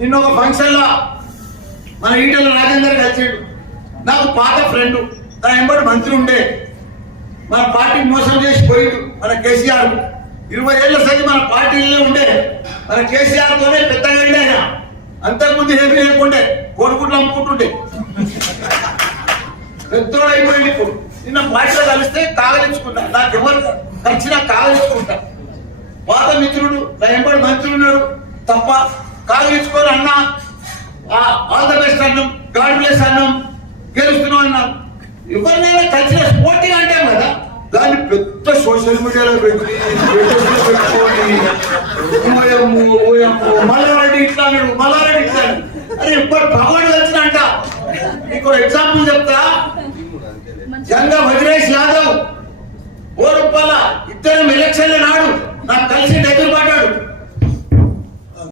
నిన్న ఒక ఫంక్షన్లో మన ఈటల రాజేందర్ కలిసాడు. నాకు పాత ఫ్రెండ్, తన ఎంబడి మంత్రి ఉండే, మన పార్టీ మోసం చేసి పోయిండు మన కేసీఆర్. 20 ఏళ్ల సరి మన పార్టీలో ఉండే, మన కేసీఆర్ తోనే పెద్దగా ఆయన. అంతకుముందు ఏమి లేకుండే, కోడిగుడ్లు అమ్ముకుంటుండే, పెద్దోడు అయిపోయింది. ఇప్పుడు నిన్న పార్టీలో కలిస్తే కాగలించుకుంటా, నాకు ఎవరు కలిసినా కాగలించుకుంటా. పాత మిత్రుడు, నా ఎంబడి మంత్రి ఉన్నాడు తప్ప కాగలించుకొని అన్నా ఆల్ ద బెస్ట్ అన్నాం, గాడ్ బ్లెస్ అన్నాం, గెలుస్తున్నాం అన్నాం. ఎవరినైనా కలిసిన పోటీ అంటాం కదా, దాన్ని పెద్ద సోషల్ మీడియాలో పెట్టుకొని మల్లారెడ్డి ఇట్లా అన్నాడు, మల్లారెడ్డి ఇట్లా. అరే ఇప్పుడు భగవాన్ వచ్చినంట. మీకు ఎగ్జాంపుల్ చెప్తా. జంగా వజ్రేష్ యాదవ్ 4 రూపాయల ఇద్దరం ఎలక్షన్ల నాడు నాకు కలిసి దగ్గర పడ్డాడు.